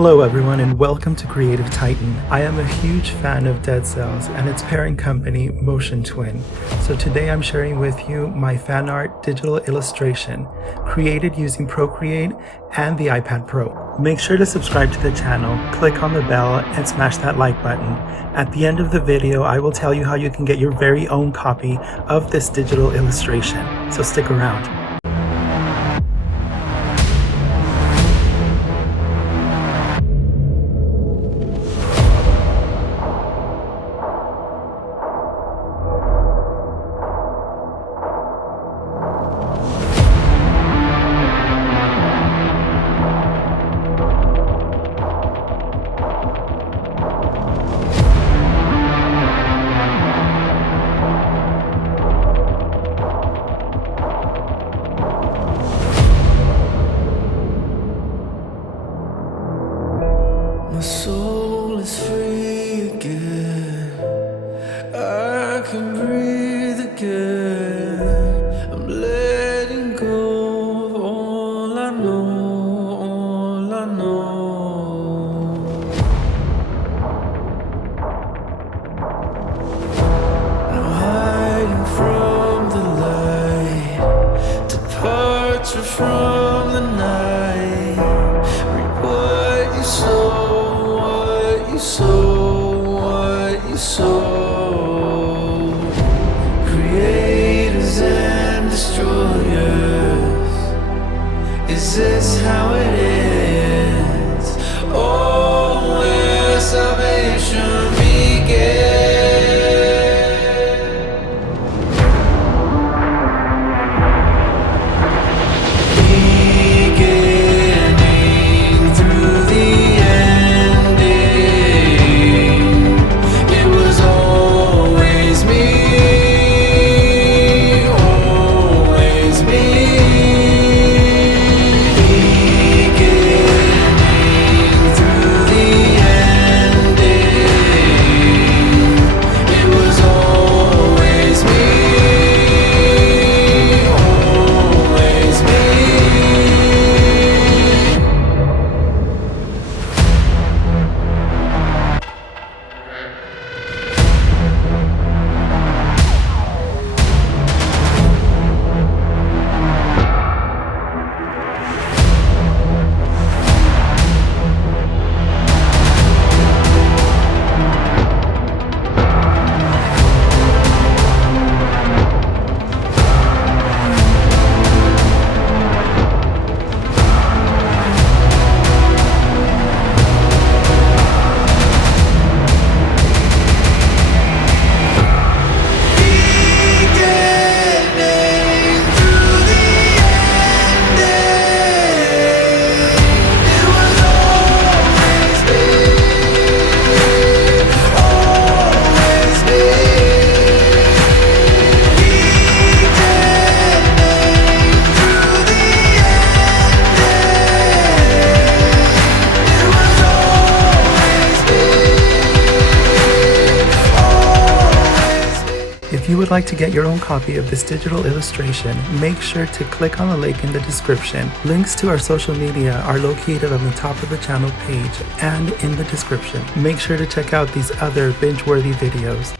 Hello everyone and welcome to Creative Titan. I am a huge fan of Dead Cells and its parent company, Motion Twin. So today I'm sharing with you my fan art digital illustration created using Procreate and the iPad Pro. Make sure to subscribe to the channel, click on the bell, and smash that like button. At the end of the video, I will tell you how you can get your very own copy of this digital illustration. So stick around. My soul is free again. I can breathe again. I'm letting go of all I know, all I know. No hiding from the light, departure from the night. Reap what you sow. What you sow. Creators and destroyers. Is this how it ends? Oh, where salvation begins. Beginning through the If you would like to get your own copy of this digital illustration, make sure to click on the link in the description. Links to our social media are located on the top of the channel page and in the description. Make sure to check out these other binge-worthy videos.